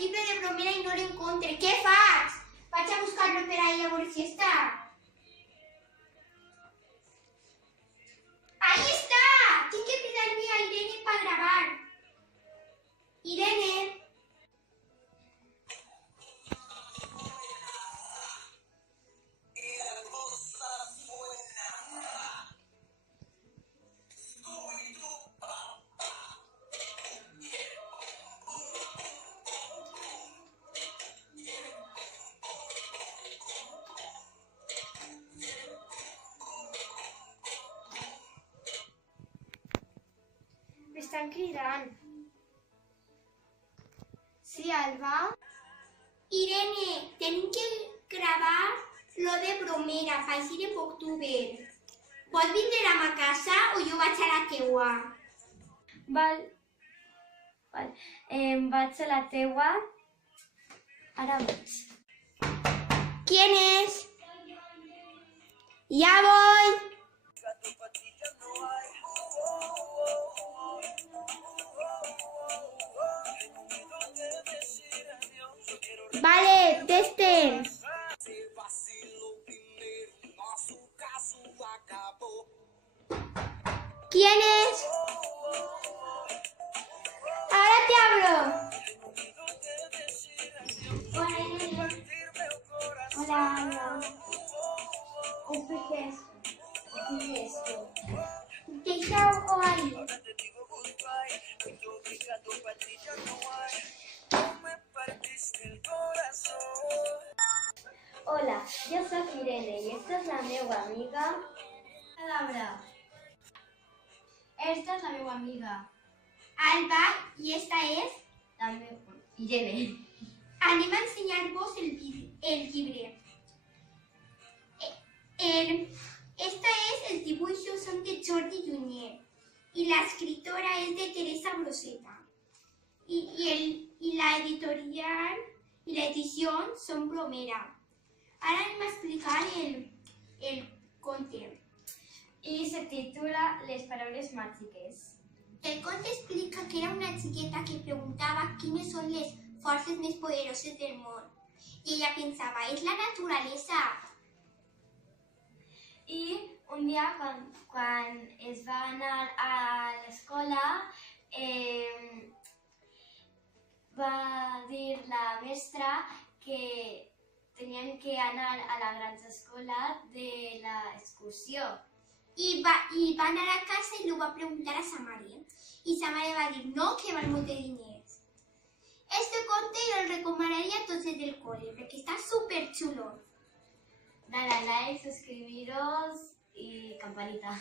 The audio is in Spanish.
llibre de bromera i no l'encontre. Què faig? Vaig a buscar-lo per ahí a veure si està. Ahí está! Tinc que cridar-li a Irene para grabar. Irene. M'estan cridant. Sí, Alba? Irene, tenim que gravar lo de bromera, per així de octubre. Pots vindre a ma casa o jo vaig a la teua? Val. Vaig a la teua. Ara vaig. ¿Quién es? Ya voy. Vale, testen. ¿Quién es? Ahora te hablo. Hola. ¿Qué es esto? Deixa-ho ahí. Hola, jo sóc Irene i esta és la meva amiga Laura. Esta és la meva amiga Alba, y esta es. la meva Irene. Anem a enseñar-vos el llibre. Esta es el dibuixo, son de Jordi Junyer y la escritora es de Teresa Broseta. Y la editorial y la edición son Bromera. Ahora anem a explicar el conte. I se titula Les paraules màgiques. El conte explica que era una xiqueta que preguntaba quiénes son les forces més poderoses del món. Y ella pensaba, es la naturaleza. I un dia, quan es va anar a l'escola, va dir la mestra que tenien que anar a la gran escola de l'excursió. Y va a anar a casa y lo va a preguntar a sa mare. Y sa mare va dir, no, que val molt de diners. Este conte yo lo recomanaría a tots del cole, perquè està super chulo. Dale a like, suscribiros y campanita.